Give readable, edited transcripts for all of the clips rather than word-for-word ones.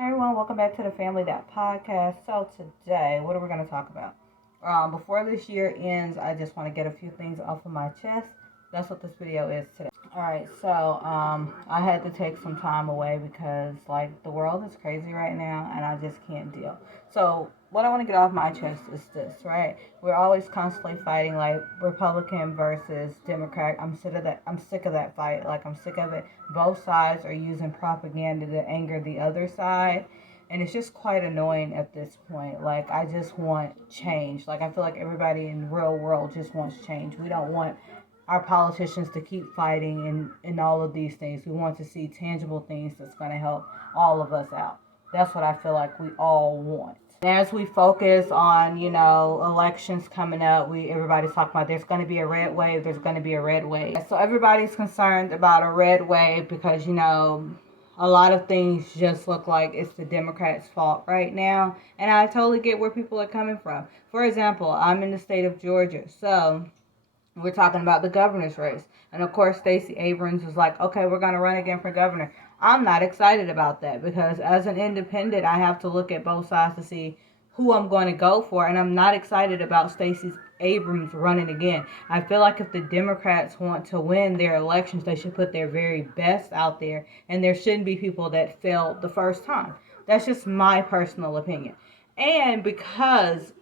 Hey everyone, welcome back to the Family That Podcast. So today, what are we going to talk about? Before this year ends, I just want to get a few things off of my chest. That's what this video is today. Alright, so I had to take some time away because the world is crazy right now and I just can't deal. So what I want to get off my chest is this, right? We're always constantly fighting Republican versus Democrat. I'm sick of that. I'm sick of that fight. I'm sick of it. Both sides are using propaganda to anger the other side. And it's just quite annoying at this point. I just want change. I feel like everybody in the real world just wants change. We don't want our politicians to keep fighting and all of these things. We want to see tangible things that's going to help all of us out. That's what I feel like we all want. As we focus on, elections coming up, everybody's talking about there's going to be a red wave, there's going to be a red wave. So everybody's concerned about a red wave because, a lot of things just look like it's the Democrats' fault right now. And I totally get where people are coming from. For example, I'm in the state of Georgia, so we're talking about the governor's race. And of course, Stacey Abrams was like, okay, we're going to run again for governor. I'm not excited about that because as an independent, I have to look at both sides to see who I'm going to go for. And I'm not excited about Stacey Abrams running again. I feel like if the Democrats want to win their elections, they should put their very best out there. And there shouldn't be people that failed the first time. That's just my personal opinion. And because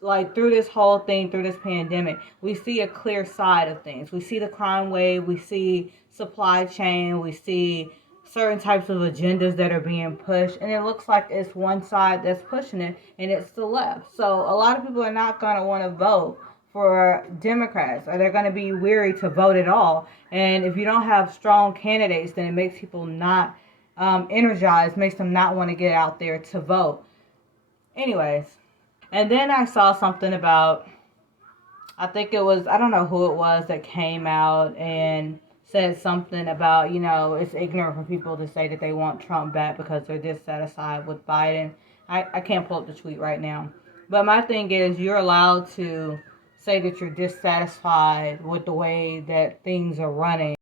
through this whole thing, through this pandemic, we see a clear side of things. We see the crime wave, we see supply chain, we see certain types of agendas that are being pushed, and it looks like it's one side that's pushing it, and it's the left. So a lot of people are not going to want to vote for Democrats, or they're going to be weary to vote at all. And if you don't have strong candidates, then it makes people not energized, makes them not want to get out there to vote. Anyways. And then I saw something about, I think it was, I don't know who it was that came out and said something about, it's ignorant for people to say that they want Trump back because they're dissatisfied with Biden. I can't pull up the tweet right now. But my thing is, you're allowed to say that you're dissatisfied with the way that things are running.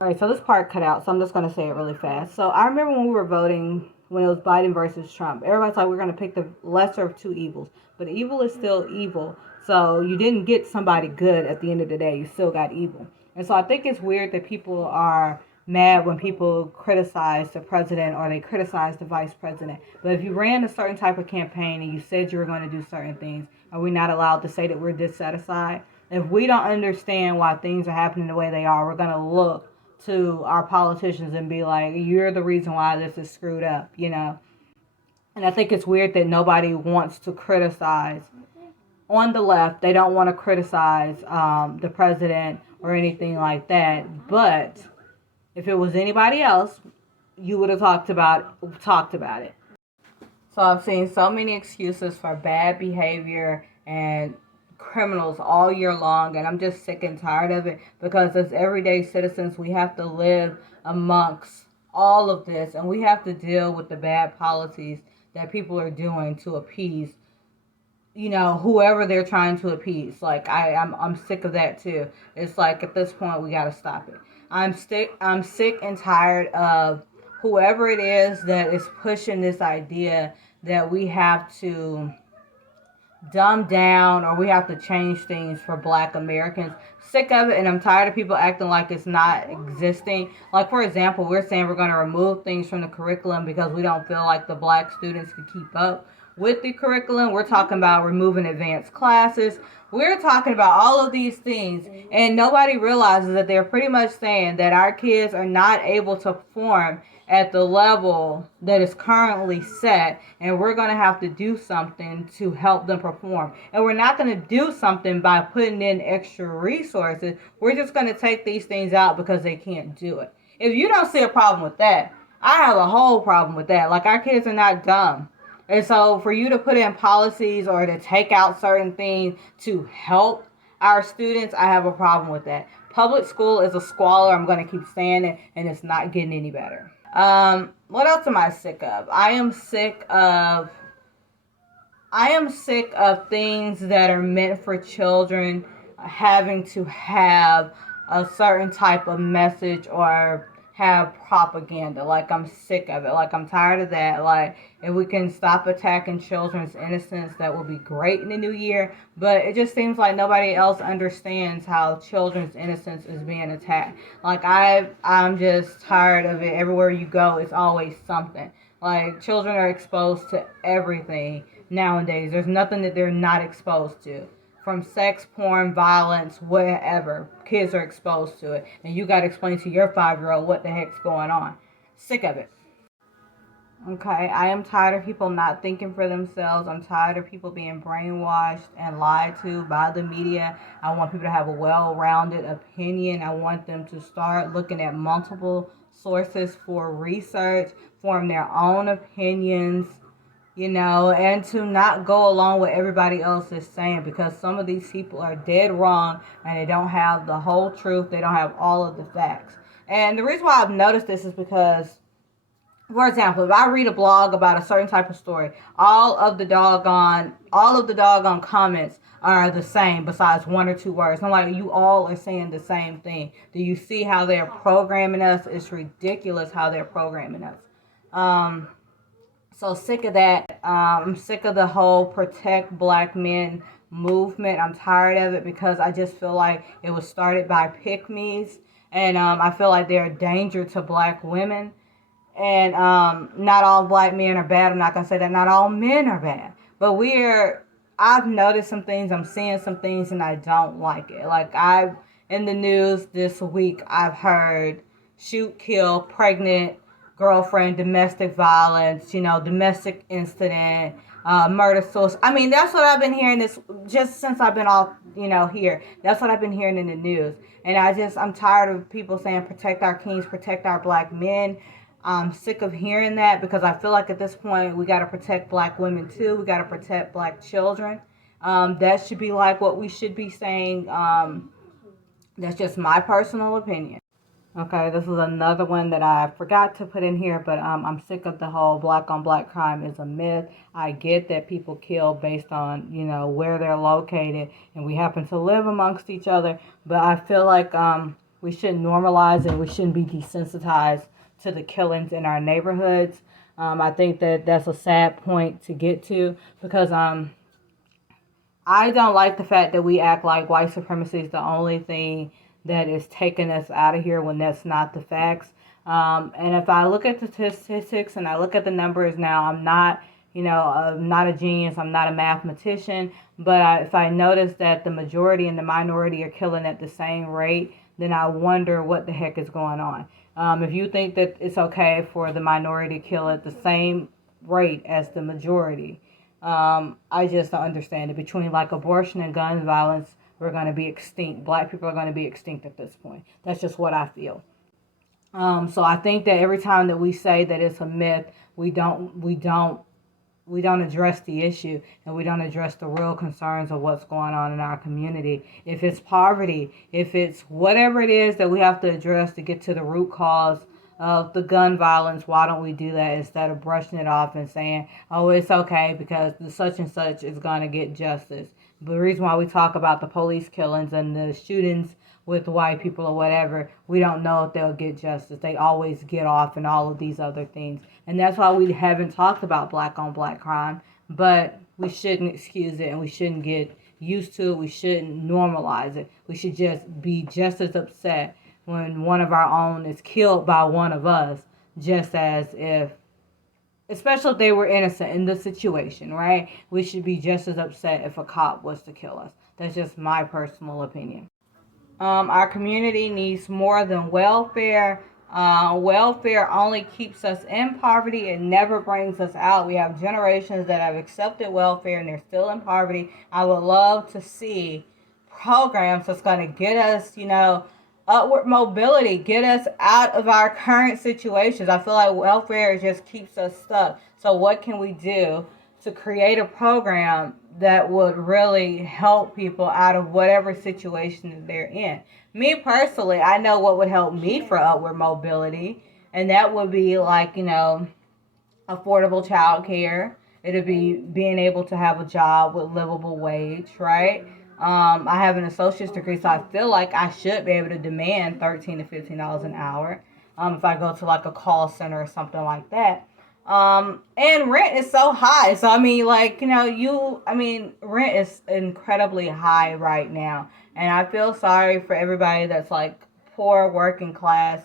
Alright, so this part cut out, so I'm just going to say it really fast. So I remember when we were voting, when it was Biden versus Trump, everybody's like, we're going to pick the lesser of two evils. But evil is still evil. So you didn't get somebody good at the end of the day. You still got evil. And so I think it's weird that people are mad when people criticize the president or they criticize the vice president. But if you ran a certain type of campaign and you said you were going to do certain things, are we not allowed to say that we're dissatisfied? If we don't understand why things are happening the way they are, we're going to look to our politicians and be like, you're the reason why this is screwed up, And I think it's weird that nobody wants to criticize. On the left, they don't want to criticize the president or anything like that. But if it was anybody else, you would have talked about it. So I've seen so many excuses for bad behavior and criminals all year long, and I'm just sick and tired of it because as everyday citizens, we have to live amongst all of this, and we have to deal with the bad policies that people are doing to appease whoever they're trying to appease. I'm sick of that too. It's like at this point we got to stop it. I'm sick and tired of whoever it is that is pushing this idea that we have to dumb down or we have to change things for Black Americans. Sick of it, and I'm tired of people acting like it's not existing. For example, we're saying we're going to remove things from the curriculum because we don't feel like the Black students can keep up with the curriculum. We're talking about removing advanced classes. We're talking about all of these things, and nobody realizes that they're pretty much saying that our kids are not able to perform at the level that is currently set, and we're going to have to do something to help them perform. And we're not going to do something by putting in extra resources. We're just going to take these things out because they can't do it. If you don't see a problem with that, I have a whole problem with that. Our kids are not dumb. And so for you to put in policies or to take out certain things to help our students, I have a problem with that. Public school is a squalor. I'm going to keep saying it, and it's not getting any better. What else am I sick of? I am sick of things that are meant for children having to have a certain type of message or have propaganda. Like, I'm sick of it. Like, I'm tired of that. Like, if we can stop attacking children's innocence, that would be great in the new year. But it just seems like nobody else understands how children's innocence is being attacked. Like, I'm just tired of it. Everywhere you go, it's always something. Like, children are exposed to everything nowadays. There's nothing that they're not exposed to. From sex, porn, violence, whatever. Kids are exposed to it. And you got to explain to your 5-year-old what the heck's going on. Sick of it. Okay, I am tired of people not thinking for themselves. I'm tired of people being brainwashed and lied to by the media. I want people to have a well-rounded opinion. I want them to start looking at multiple sources for research, form their own opinions, and to not go along with everybody else is saying, because some of these people are dead wrong and they don't have the whole truth. They don't have all of the facts. And the reason why I've noticed this is because, for example, if I read a blog about a certain type of story, all of the doggone comments are the same besides one or two words. I'm like, you all are saying the same thing. Do you see how they're programming us? It's ridiculous how they're programming us. So sick of that. I'm sick of the whole protect black men movement. I'm tired of it because I just feel like it was started by pick-me's. And I feel like they're a danger to black women. And not all black men are bad. I'm not going to say that not all men are bad. But I've noticed some things. I'm seeing some things and I don't like it. Like, in the news this week, I've heard shoot, kill, pregnant, girlfriend, domestic violence, domestic incident, murder, suicide. I mean, that's what I've been hearing just since I've been off, here. That's what I've been hearing in the news. And I'm tired of people saying protect our kings, protect our black men. I'm sick of hearing that because I feel like at this point we got to protect black women too. We got to protect black children. That should be like what we should be saying. That's just my personal opinion. Okay, this is another one that I forgot to put in here, but I'm sick of the whole black on black crime is a myth. I get that people kill based on, where they're located, and we happen to live amongst each other, but I feel like we shouldn't normalize it. We shouldn't be desensitized to the killings in our neighborhoods. I think that that's a sad point to get to because I don't like the fact that we act like white supremacy is the only thing that is taking us out of here when that's not the facts. And if I look at the statistics and I look at the numbers now, I'm not, I'm not a genius. I'm not a mathematician. But if I notice that the majority and the minority are killing at the same rate, then I wonder what the heck is going on. If you think that it's okay for the minority to kill at the same rate as the majority, I just don't understand it. Between like abortion and gun violence, we're going to be extinct. Black people are going to be extinct at this point. That's just what I feel. So I think that every time that we say that it's a myth, we don't address the issue and we don't address the real concerns of what's going on in our community. If it's poverty, if it's whatever it is that we have to address to get to the root cause of the gun violence, why don't we do that instead of brushing it off and saying, oh, it's okay because the such and such is going to get justice. But the reason why we talk about the police killings and the shootings with white people or whatever, we don't know if they'll get justice. They always get off and all of these other things. And that's why we haven't talked about black on black crime. But we shouldn't excuse it and we shouldn't get used to it. We shouldn't normalize it. We should just be just as upset when one of our own is killed by one of us, just as if, especially if they were innocent in the situation, right? We should be just as upset if a cop was to kill us. That's just my personal opinion. Our community needs more than welfare. Welfare only keeps us in poverty. It never brings us out. We have generations that have accepted welfare and they're still in poverty. I would love to see programs that's going to get us, upward mobility, get us out of our current situations. I feel like welfare just keeps us stuck. So what can we do to create a program that would really help people out of whatever situation that they're in? Me personally, I know what would help me for upward mobility, and that would be like, affordable child care. It'd be being able to have a job with livable wage, right? I have an associate's degree, so I feel like I should be able to demand $13 to $15 an hour. if I go to like a call center or something like that. And rent is so high. So I mean, like, rent is incredibly high right now. And I feel sorry for everybody that's like poor working class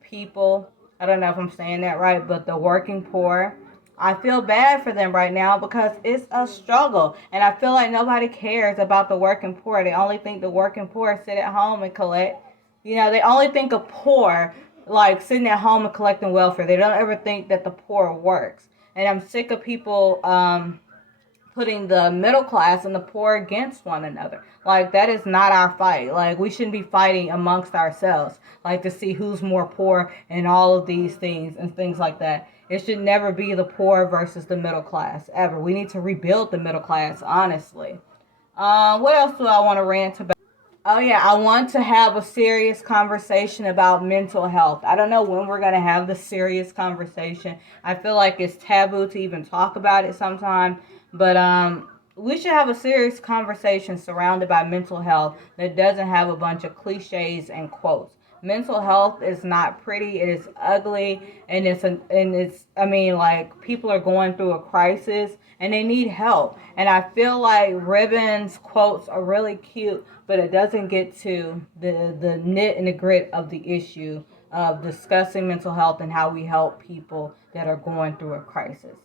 people. I don't know if I'm saying that right, but the working poor. I feel bad for them right now because it's a struggle. And I feel like nobody cares about the working poor. They only think the working poor sit at home and collect. They only think of poor like sitting at home and collecting welfare. They don't ever think that the poor works. And I'm sick of people putting the middle class and the poor against one another. Like, that is not our fight. Like, we shouldn't be fighting amongst ourselves, like to see who's more poor and all of these things and things like that. It should never be the poor versus the middle class, ever. We need to rebuild the middle class, honestly. What else do I want to rant about? Oh, yeah, I want to have a serious conversation about mental health. I don't know when we're going to have the serious conversation. I feel like it's taboo to even talk about it sometimes, but we should have a serious conversation surrounded by mental health that doesn't have a bunch of cliches and quotes. Mental health is not pretty, it is ugly, and like people are going through a crisis and they need help. And I feel like Ribbon's quotes are really cute, but it doesn't get to the nit and the grit of the issue of discussing mental health and how we help people that are going through a crisis.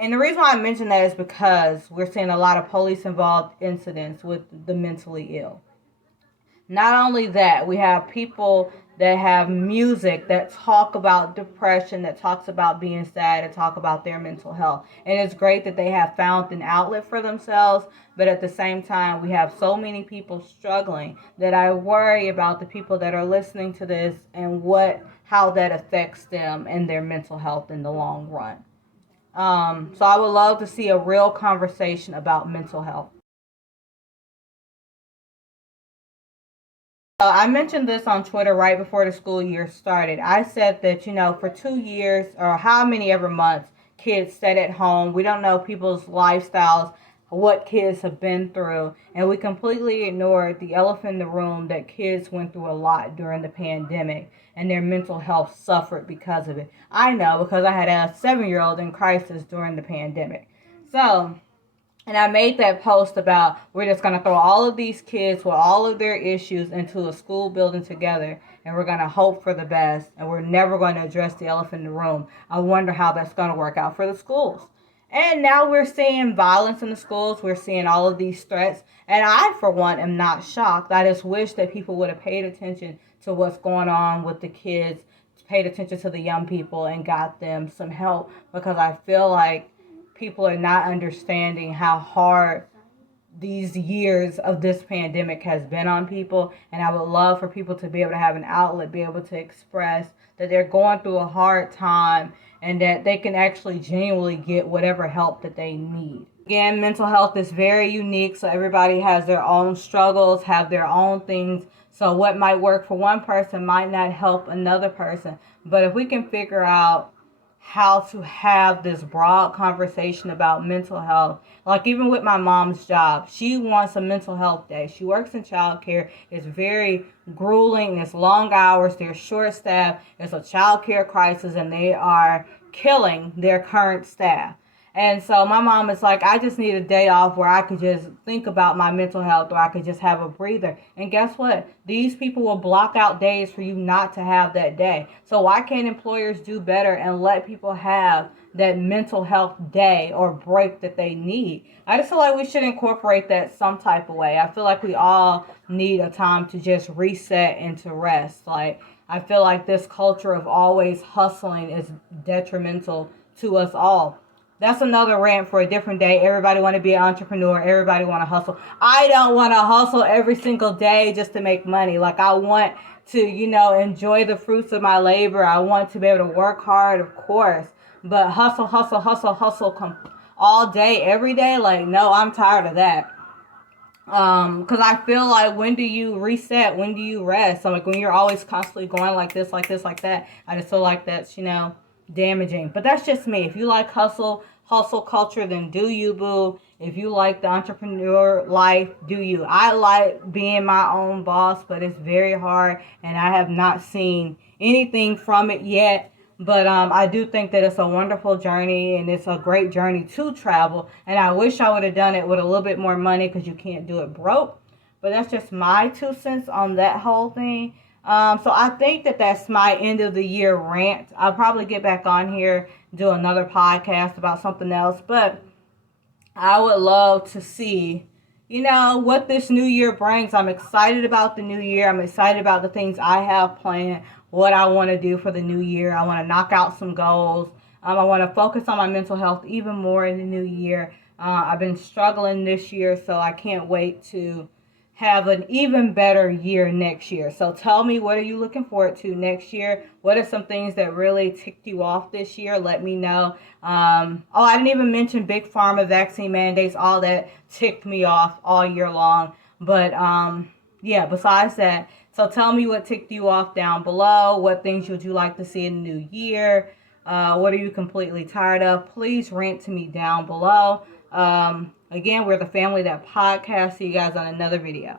And the reason why I mention that is because we're seeing a lot of police involved incidents with the mentally ill. Not only that, we have people that have music that talk about depression, that talks about being sad, and talk about their mental health. And it's great that they have found an outlet for themselves, but at the same time, we have so many people struggling that I worry about the people that are listening to this and how that affects them and their mental health in the long run. So I would love to see a real conversation about mental health. I mentioned this on Twitter right before the school year started. I said that, for 2 years or how many ever months kids stayed at home. We don't know people's lifestyles, what kids have been through, and we completely ignored the elephant in the room that kids went through a lot during the pandemic and their mental health suffered because of it. I know because I had a 7-year-old in crisis during the pandemic. So, and I made that post about we're just going to throw all of these kids with all of their issues into a school building together and we're going to hope for the best and we're never going to address the elephant in the room. I wonder how that's going to work out for the schools. And now we're seeing violence in the schools. We're seeing all of these threats. And I, for one, am not shocked. I just wish that people would have paid attention to what's going on with the kids, paid attention to the young people, and got them some help because I feel like people are not understanding how hard these years of this pandemic has been on people. And I would love for people to be able to have an outlet, be able to express that they're going through a hard time and that they can actually genuinely get whatever help that they need. Again, mental health is very unique, so everybody has their own struggles, have their own things. So what might work for one person might not help another person. But if we can figure out how to have this broad conversation about mental health. Like even with my mom's job, she wants a mental health day. She works in childcare. It's very grueling. It's long hours. They're short staffed. It's a childcare crisis and they are killing their current staff. And so my mom is like, I just need a day off where I could just think about my mental health or I could just have a breather. And guess what? These people will block out days for you not to have that day. So why can't employers do better and let people have that mental health day or break that they need? I just feel like we should incorporate that some type of way. I feel like we all need a time to just reset and to rest. Like, I feel like this culture of always hustling is detrimental to us all. That's another rant for a different day. Everybody want to be an entrepreneur. Everybody want to hustle. I don't want to hustle every single day just to make money. Like, I want to, enjoy the fruits of my labor. I want to be able to work hard, of course. But hustle all day, every day. Like, no, I'm tired of that. Because I feel like when do you reset? When do you rest? So like when you're always constantly going like this, like this, like that, I just feel like that's, damaging. But that's just me. If you like hustle culture, then do you, boo. If you like the entrepreneur life, do you. I like being my own boss, but it's very hard and I have not seen anything from it yet. But I do think that it's a wonderful journey and it's a great journey to travel. And I wish I would have done it with a little bit more money because you can't do it broke. But that's just my 2 cents on that whole thing. So I think that that's my end of the year rant. I'll probably get back on here, do another podcast about something else. But I would love to see, what this new year brings. I'm excited about the new year. I'm excited about the things I have planned, what I want to do for the new year. I want to knock out some goals. I want to focus on my mental health even more in the new year. I've been struggling this year, so I can't wait to have an even better year next year. So tell me, what are you looking forward to next year? What are some things that really ticked you off this year? Let me know. I didn't even mention big pharma, vaccine mandates, all that ticked me off all year long. But yeah, besides that, so tell me what ticked you off down below. What things would you like to see in the new year? What are you completely tired of? Please rant to me down below. Again, we're the Family That Podcast. See you guys on another video.